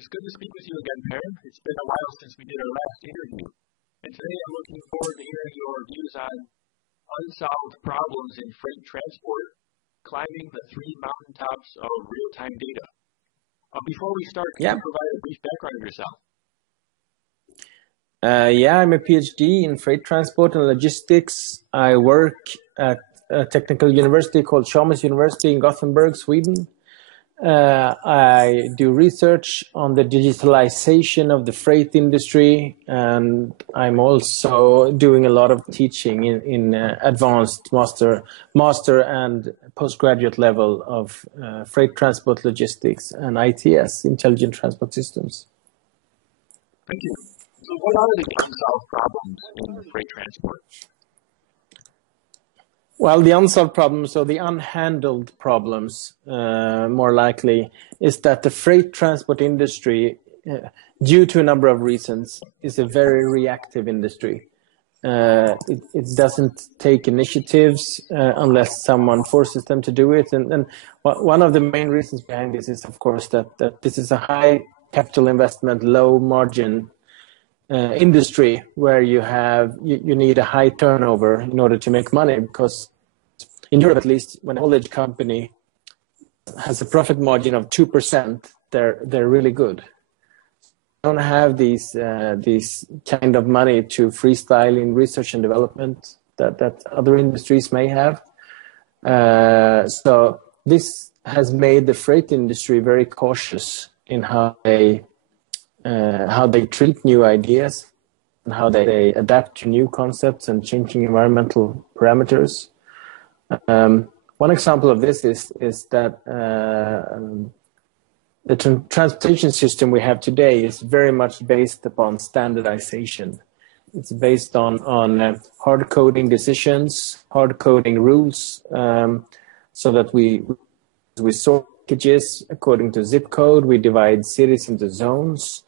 It's good to speak with you again, Per. It's been a while since we did our last interview. And today I'm looking forward to hearing your views on unsolved problems in freight transport, climbing the three mountaintops of real-time data. Before we start, can you provide a brief background of yourself? I'm a Ph.D. in freight transport and logistics. I work at a technical university called Chalmers University in Gothenburg, Sweden. I do research on the digitalization of the freight industry, and I'm also doing a lot of teaching in advanced master and postgraduate level of freight transport logistics and ITS, Intelligent Transport Systems. Thank you. So what are the unsolved problems in freight transport? Well, the unsolved problems, or the unhandled problems, more likely, is that the freight transport industry, due to a number of reasons, is a very reactive industry. It doesn't take initiatives unless someone forces them to do it. And one of the main reasons behind this is, of course, that this is a high capital investment, low margin industry where you need a high turnover in order to make money, because in Europe, at least, when a haulage company has a profit margin of 2%, they're really good. They don't have these kind of money to freestyle in research and development that other industries may have. So this has made the freight industry very cautious in how they treat new ideas and how they adapt to new concepts and changing environmental parameters. One example of this is that the transportation system we have today is very much based upon standardization. It's based on hard coding decisions, hard coding rules, so that we sort packages according to zip code. We divide cities into zones.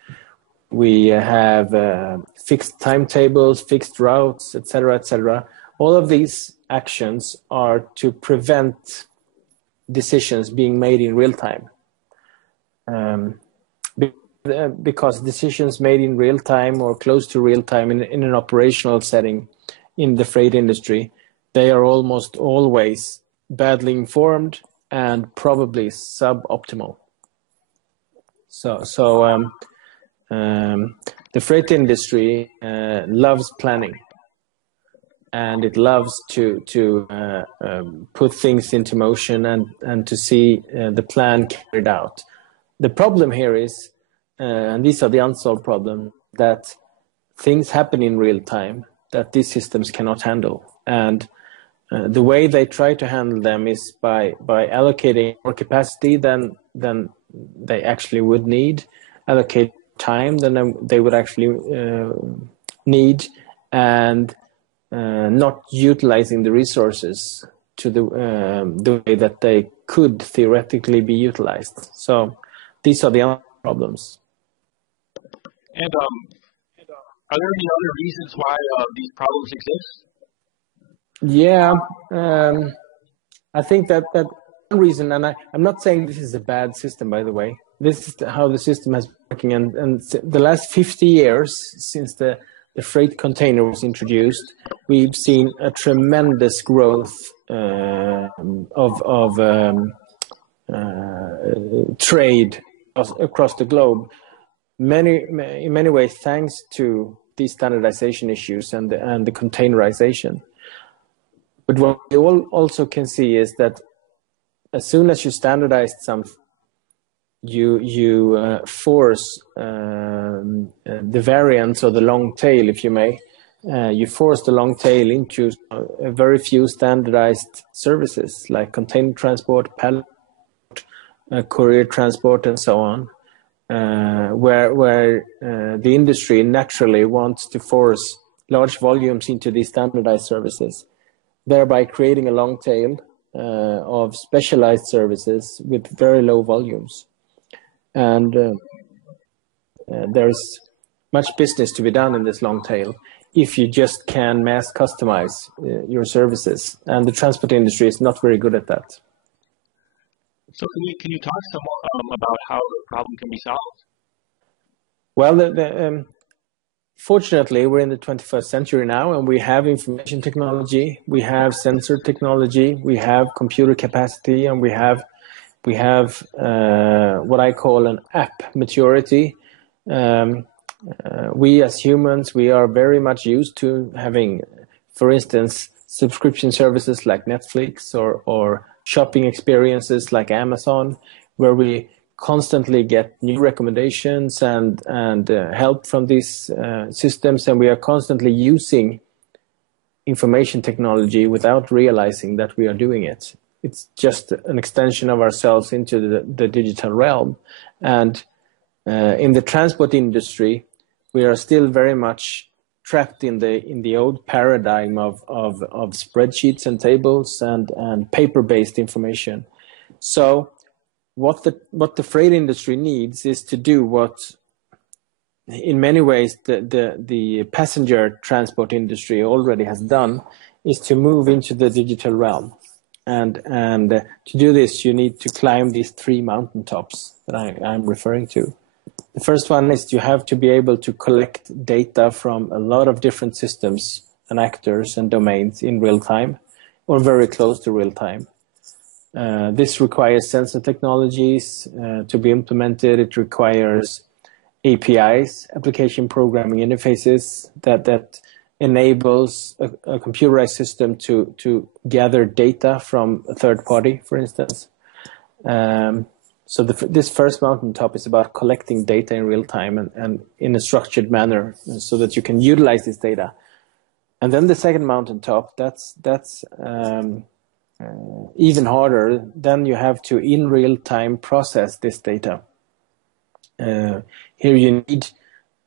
We have fixed timetables, fixed routes, etc., etc. All of these actions are to prevent decisions being made in real time. Because decisions made in real time or close to real time in an operational setting in the freight industry, they are almost always badly informed and probably suboptimal. So the freight industry loves planning, and it loves to put things into motion and to see the plan carried out. The problem here is, and these are the unsolved problems, that things happen in real time that these systems cannot handle. And the way they try to handle them is by allocating more capacity than they actually would need, allocate time than they would actually need, and not utilizing the resources to the way that they could theoretically be utilized. So these are the problems. And are there any other reasons why these problems exist? Yeah, I think that one reason, and I'm not saying this is a bad system, by the way. This is how the system has been working, and the last 50 years since the freight container was introduced, we've seen a tremendous growth of trade across the globe. In many ways, thanks to these standardization issues and the containerization. But what we all also can see is that as soon as you standardize something, you force the variance or the long tail, if you may. You force the long tail into very few standardized services like container transport, pallet, courier transport, and so on, where the industry naturally wants to force large volumes into these standardized services, thereby creating a long tail of specialized services with very low volumes. And there's much business to be done in this long tail if you just can mass customize your services. And the transport industry is not very good at that. So can you talk some about how the problem can be solved? Well, fortunately, we're in the 21st century now, and we have information technology, we have sensor technology, we have computer capacity, and we have what I call an app maturity. We as humans, we are very much used to having, for instance, subscription services like Netflix or shopping experiences like Amazon, where we constantly get new recommendations and help from these systems, and we are constantly using information technology without realizing that we are doing it. It's just an extension of ourselves into the digital realm. And in the transport industry, we are still very much trapped in the old paradigm of spreadsheets and tables and paper-based information. So what the freight industry needs is to do what, in many ways, the passenger transport industry already has done, is to move into the digital realm. And to do this, you need to climb these 3 mountaintops that I'm referring to. The first one is you have to be able to collect data from a lot of different systems and actors and domains in real time, or very close to real time. This requires sensor technologies to be implemented. It requires APIs, application programming interfaces, that enables a computerized system to gather data from a third party, for instance. So this first mountaintop is about collecting data in real time and in a structured manner so that you can utilize this data. And then the second mountaintop, that's even harder. Then you have to, in real time, process this data. Here you need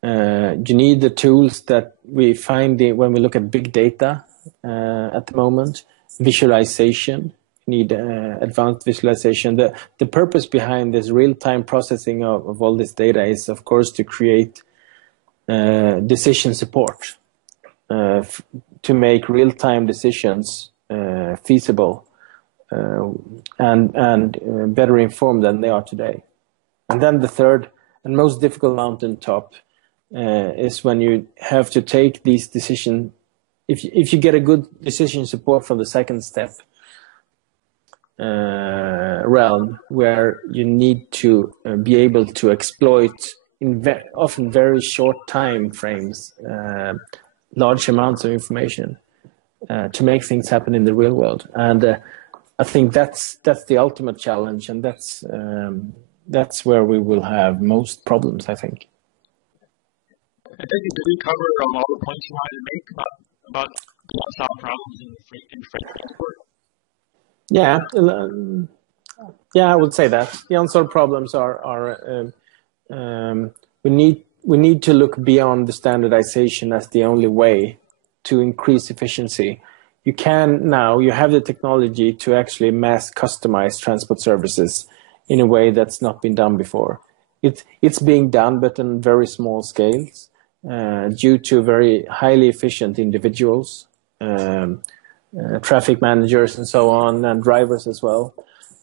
the tools that we find when we look at big data at the moment. Visualization, you need advanced visualization. The purpose behind this real-time processing of all this data is, of course, to create decision support, to make real-time decisions feasible and better informed than they are today. And then the third and most difficult mountaintop is when you have to take these decisions. If you get a good decision support from the second step realm, where you need to be able to exploit in often very short time frames large amounts of information to make things happen in the real world. And I think that's the ultimate challenge, and that's where we will have most problems, I think. I think did we cover all the points you wanted to make about the unsolved problems in freight transport? Yeah, I would say that the unsolved problems are we need to look beyond the standardization as the only way to increase efficiency. You have the technology to actually mass customize transport services in a way that's not been done before. It's being done, but on very small scales, due to very highly efficient individuals, traffic managers and so on, and drivers as well,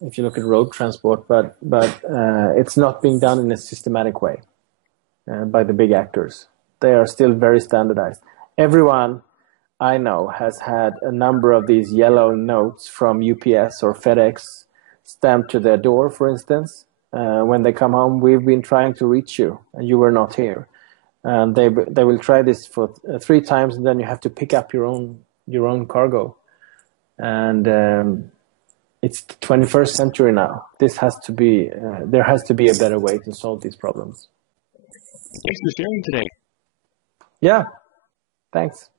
if you look at road transport, but it's not being done in a systematic way by the big actors. They are still very standardized. Everyone I know has had a number of these yellow notes from UPS or FedEx stamped to their door, for instance. When they come home, we've been trying to reach you and you were not here. And they will try this for 3 times, and then you have to pick up your own cargo. And it's the 21st century now. This has to be there has to be a better way to solve these problems. Thanks for sharing today. Yeah, thanks.